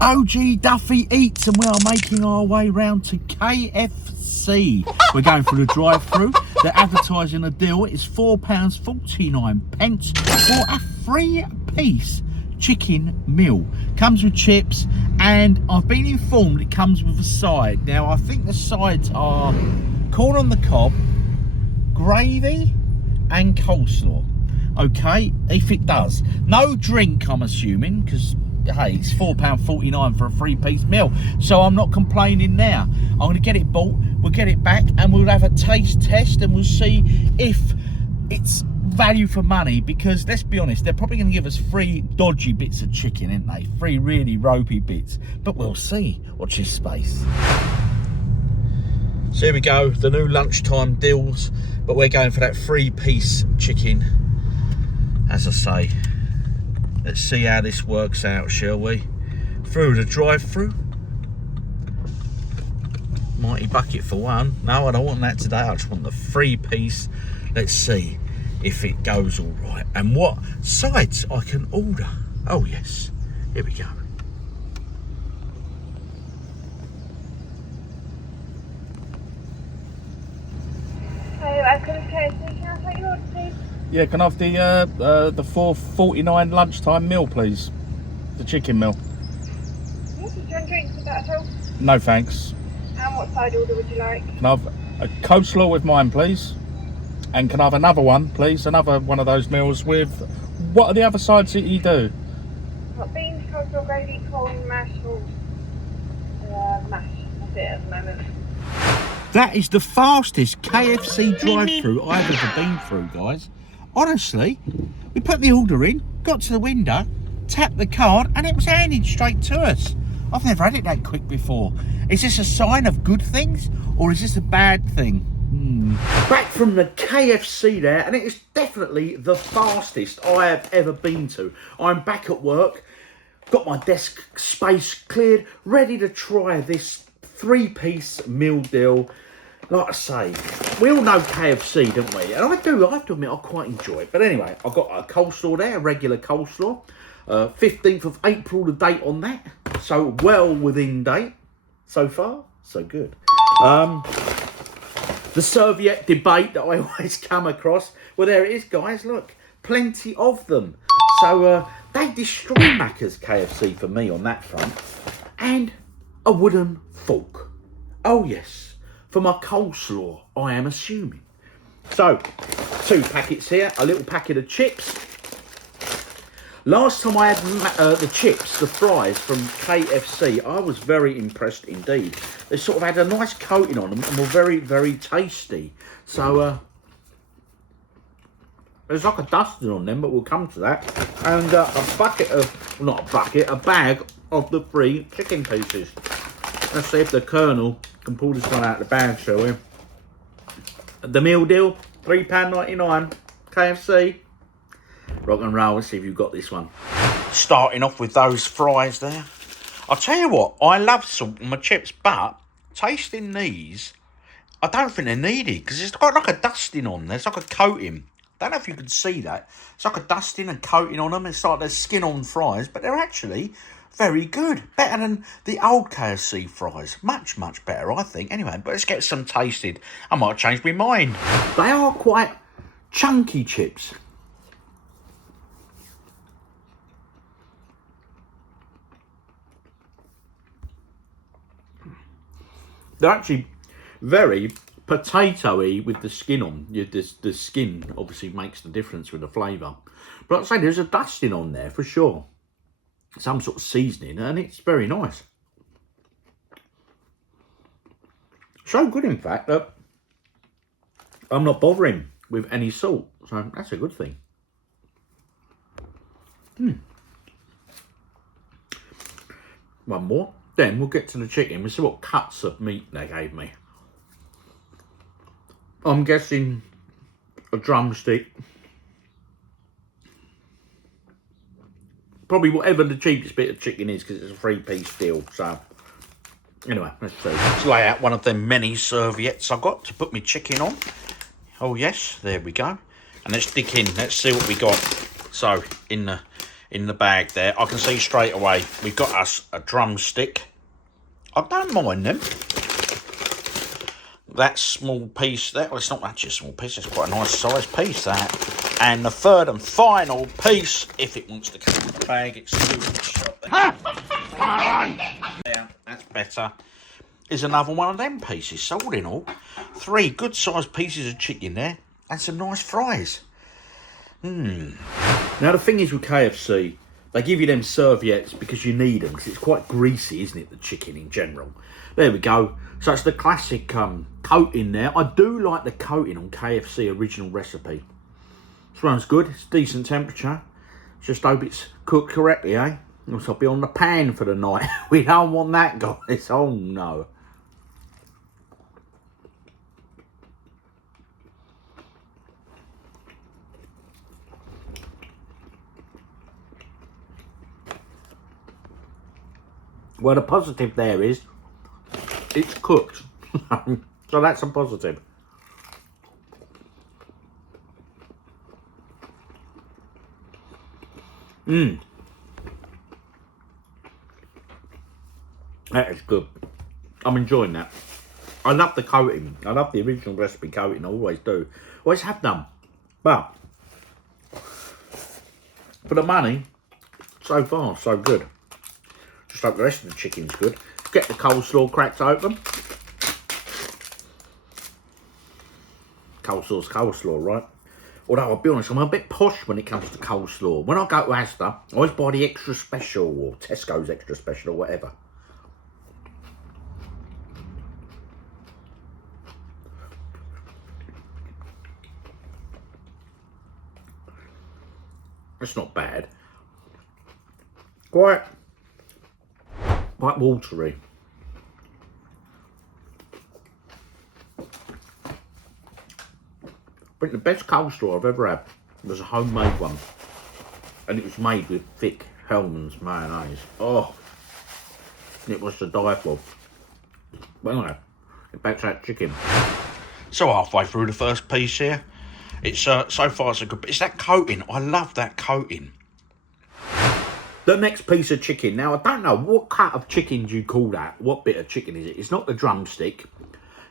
OGDuffy Eats, and we are making our way round to KFC. We're going for the drive-thru. They're advertising a deal. It's £4.49 for a 3-piece chicken meal. Comes with chips, and I've been informed it comes with a side. Now, I think the sides are corn on the cob, gravy, and coleslaw. Okay, if it does. No drink, I'm assuming, because hey, it's £4.49 for a 3-piece meal, so I'm not complaining now. I'm going to get it bought, we'll get it back, and we'll have a taste test, and we'll see if it's value for money, because let's be honest, they're probably going to give us 3 dodgy bits of chicken, ain't they? 3 really ropey bits, but we'll see. Watch this space. So here we go, the new lunchtime deals, but we're going for that 3-piece chicken. As I say, let's see how this works out, shall we? Through the drive-thru. Mighty bucket for one. No, I don't want that today. I just want the 3-piece. Let's see if it goes all right and what sides I can order. Oh yes, here we go. Hey, welcome to KFC. Can I take your order, please? Yeah, can I have the £4.49 lunchtime meal, please? The chicken meal. Yes, do you want drinks with that at all? No, thanks. And what side order would you like? Can I have a coleslaw with mine, please? And can I have another one, please? Another one of those meals with... What are the other sides that you do? Got beans, coleslaw, gravy, corn, mash, or mash. That's it at the moment. That is the fastest KFC drive-thru I've ever been through, guys. Honestly, we put the order in, got to the window, tapped the card, and it was handed straight to us. I've never had it that quick before. Is this a sign of good things, or is this a bad thing? Back from the KFC there, and it is definitely the fastest I have ever been to. I'm back at work, got my desk space cleared, ready to try this 3-piece meal deal. Like I say, we all know KFC, don't we? And I have to admit, I quite enjoy it. But anyway, I've got a coleslaw there, a regular coleslaw. 15th of April, the date on that. So well within date. So far, so good. The serviette debate that I always come across. Well, there it is, guys. Look, plenty of them. So they destroy Macca's KFC for me on that front. And a wooden fork. Oh, yes. For my coleslaw, I am assuming. So, 2 packets here. A little packet of chips. Last time I had the chips, the fries from KFC, I was very impressed indeed. They sort of had a nice coating on them and were very, very tasty. So, there's like a dusting on them, but we'll come to that. And a bucket of, well, not a bucket, a bag of the 3 chicken pieces. Let's see if the Colonel can pull this one out of the bag, shall we? The meal deal, £3.99, KFC. Rock and roll, let's see if you've got this one. Starting off with those fries there. I'll tell you what, I love salt on my chips, but tasting these, I don't think they're needed, because it's got like a dusting on there. It's like a coating. I don't know if you can see that. It's like a dusting and coating on them. It's like there's skin on fries, but they're actually very good. Better than the old KFC fries. Much, much better, I think. Anyway, but let's get some tasted. I might change my mind. They are quite chunky chips. They're actually very potato-y with the skin on. The skin obviously makes the difference with the flavour. But like I say, there's a dusting on there for sure. Some sort of seasoning, and it's very nice. So good, in fact, that I'm not bothering with any salt. So that's a good thing. One more. Then we'll get to the chicken. We'll see what cuts of meat they gave me. I'm guessing a drumstick. Probably whatever the cheapest bit of chicken is, because it's a 3-piece deal. So, anyway, let's see. Let's lay out one of them many serviettes I've got to put my chicken on. Oh, yes, there we go. And let's dig in. Let's see what we got. So, in the in the bag there. I can see straight away we've got us a drumstick. I don't mind them. That small piece there, well, it's not actually a small piece, it's quite a nice size piece, that. And the third and final piece, if it wants to come in the bag, excuse the shot there. Yeah, that's better. Is another one of them pieces. So all in all, 3 good sized pieces of chicken there and some nice fries. Now the thing is with KFC, they give you them serviettes because you need them, because it's quite greasy, isn't it, the chicken in general. There we go. So it's the classic coating there. I do like the coating on KFC original recipe. This one's good, it's decent temperature. Just hope it's cooked correctly, eh? Else I'll be on the pan for the night. We don't want that, guys. Oh no. Well, the positive there is it's cooked. So that's a positive. That is good. I'm enjoying that. I love the coating. I love the original recipe coating. I always do. Always have done. But for the money, so far, so good. Just like the rest of the chicken's good. Get the coleslaw cracked open. Coleslaw's coleslaw, right? Although I'll be honest, I'm a bit posh when it comes to coleslaw. When I go to Asda, I always buy the extra special or Tesco's extra special or whatever. It's not bad. Quite watery. I think the best coleslaw I've ever had was a homemade one. And it was made with thick Hellman's mayonnaise. Oh, it was to die for. But anyway, get back to that chicken. So halfway through the first piece here. It's so far so good. But it's that coating. I love that coating. The next piece of chicken. Now, I don't know, what cut of chicken do you call that? What bit of chicken is it? It's not the drumstick.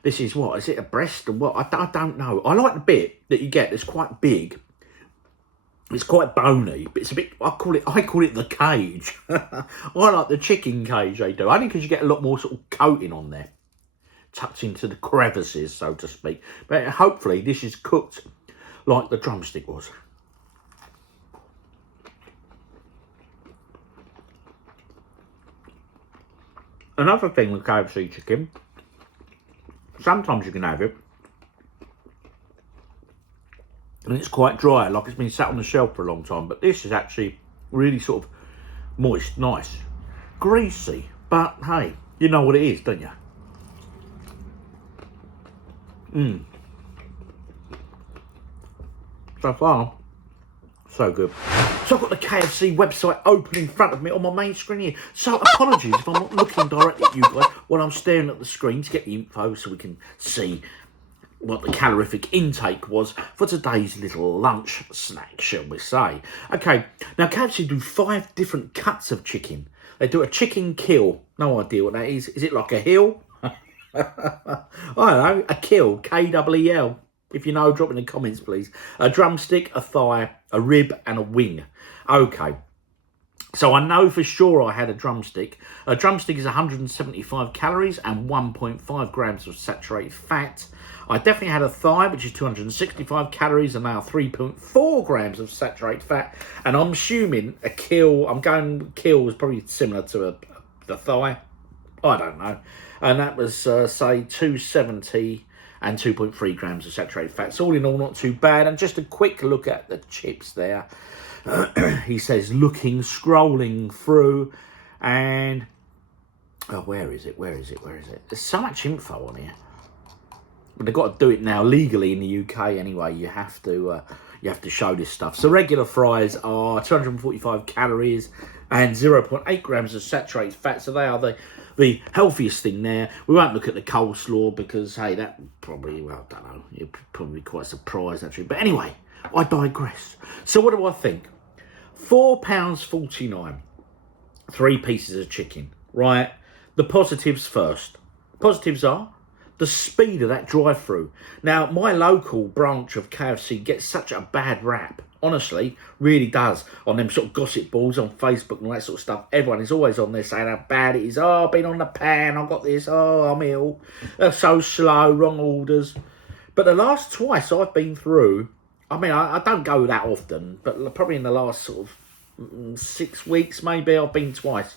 This is what? Is it a breast or what? I don't know. I like the bit that you get that's quite big. It's quite bony, but it's a bit, I call it the cage. I like the chicken cage they do. Only because you get a lot more sort of coating on there. Tucked into the crevices, so to speak. But hopefully this is cooked like the drumstick was. Another thing with KFC chicken, sometimes you can have it and it's quite dry, like it's been sat on the shelf for a long time, but this is actually really sort of moist, nice, greasy, but hey, you know what it is, don't you? So far, so good. So I've got the KFC website open in front of me on my main screen here. So apologies if I'm not looking directly at you guys while I'm staring at the screen to get the info so we can see what the calorific intake was for today's little lunch snack, shall we say. Okay, now KFC do 5 different cuts of chicken. They do a chicken kill. No idea what that is. Is it like a hill? I don't know, a kill, K-E-L. If you know, drop in the comments, please. A drumstick, a thigh, a rib, and a wing. Okay. So I know for sure I had a drumstick. A drumstick is 175 calories and 1.5 grams of saturated fat. I definitely had a thigh, which is 265 calories and now 3.4 grams of saturated fat. And I'm assuming a kill, I'm going kill is probably similar to the thigh. I don't know. And that was, say, 270 and 2.3 grams of saturated fat. So all in all, not too bad. And just a quick look at the chips there. He says, scrolling through, and oh, where is it? There's so much info on here. But they've got to do it now legally in the UK anyway. You have to show this stuff. So regular fries are 245 calories and 0.8 grams of saturated fat. So they are the healthiest thing there. We won't look at the coleslaw because, hey, that probably, well, I don't know, you'd probably be quite surprised actually. But anyway, I digress. So what do I think? £4.49. 3 pieces of chicken. Right, the positives first. Positives are the speed of that drive-through. Now, my local branch of KFC gets such a bad rap. Honestly, really does. On them sort of gossip boards on Facebook and all that sort of stuff. Everyone is always on there saying how bad it is. Oh, I've been on the pan, I've got this, oh, I'm ill. They're so slow, wrong orders. But the last twice I've been through, I mean, I don't go that often, but probably in the last sort of 6 weeks maybe, I've been twice.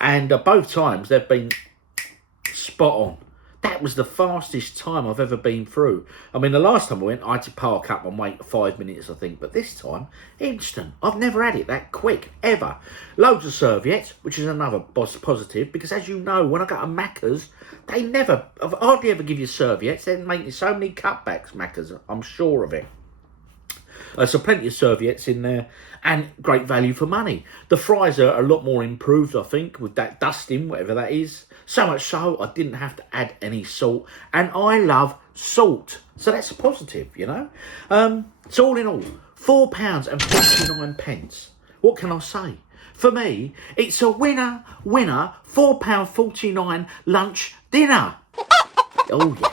And both times they've been spot on. That was the fastest time I've ever been through. I mean, the last time I went, I had to park up and wait 5 minutes, I think. But this time, instant. I've never had it that quick, ever. Loads of serviettes, which is another positive. Because as you know, when I go to Macca's, they hardly ever give you serviettes. They're making so many cutbacks, Macca's. I'm sure of it. So plenty of serviettes in there and great value for money. The fries are a lot more improved, I think, with that dusting, whatever that is. So much so, I didn't have to add any salt. And I love salt. So that's a positive, you know. So all in all, £4.49. What can I say? For me, it's a winner, £4.49 lunch dinner. Oh, yes.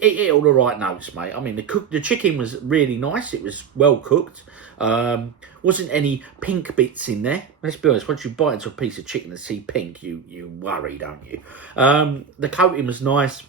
It hit all the right notes, mate. I mean, the chicken was really nice. It was well cooked. Wasn't any pink bits in there. Let's be honest. Once you bite into a piece of chicken and see pink, you worry, don't you? The coating was nice.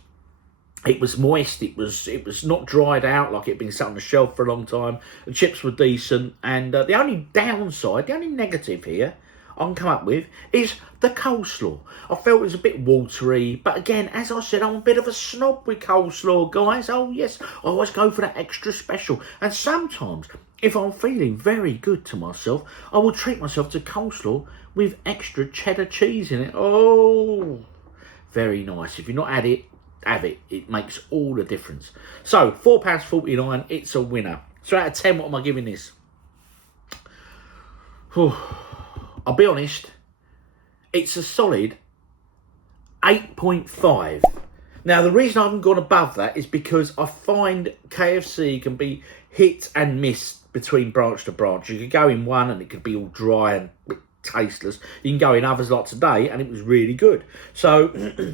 It was moist. It was not dried out like it'd been sat on the shelf for a long time. The chips were decent. And the only downside, the only negative here I can come up with is the coleslaw. I felt it was a bit watery, but again, as I said, I'm a bit of a snob with coleslaw, guys. Oh yes, I always go for that extra special. And sometimes, if I'm feeling very good to myself, I will treat myself to coleslaw with extra cheddar cheese in it. Oh, very nice. If you've not had it, have it. It makes all the difference. So, £4.49, it's a winner. So out of 10, what am I giving this? I'll be honest, it's a solid 8.5. Now, the reason I haven't gone above that is because I find KFC can be hit and miss between branch to branch. You could go in one and it could be all dry and a bit tasteless. You can go in others like today and it was really good. So,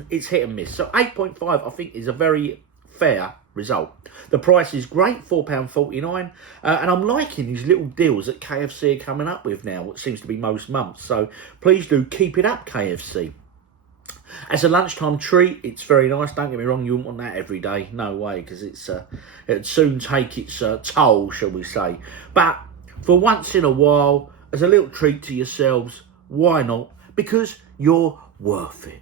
it's hit and miss. So, 8.5 I think is a very fair result. The price is great, £4.49, and I'm liking these little deals that KFC are coming up with now, what seems to be most months. So please do keep it up, KFC. As a lunchtime treat, it's very nice. Don't get me wrong, you wouldn't want that every day. No way, because it'd soon take its toll, shall we say. But for once in a while, as a little treat to yourselves, why not? Because you're worth it.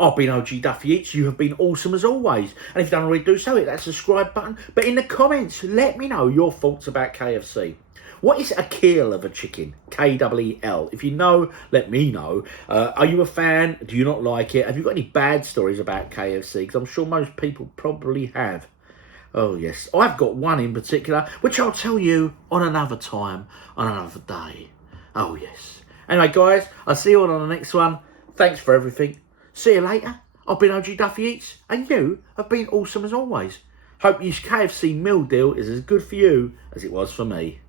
I've been OGDuffy Eats. You have been awesome as always. And if you don't already do so, hit that subscribe button. But in the comments, let me know your thoughts about KFC. What is a keel of a chicken? K-E-E-L. If you know, let me know. Are you a fan? Do you not like it? Have you got any bad stories about KFC? Because I'm sure most people probably have. Oh, yes. I've got one in particular, which I'll tell you on another time, on another day. Oh, yes. Anyway, guys, I'll see you all on the next one. Thanks for everything. See you later. I've been OGDuffy Eats, and you have been awesome as always. Hope your KFC meal deal is as good for you as it was for me.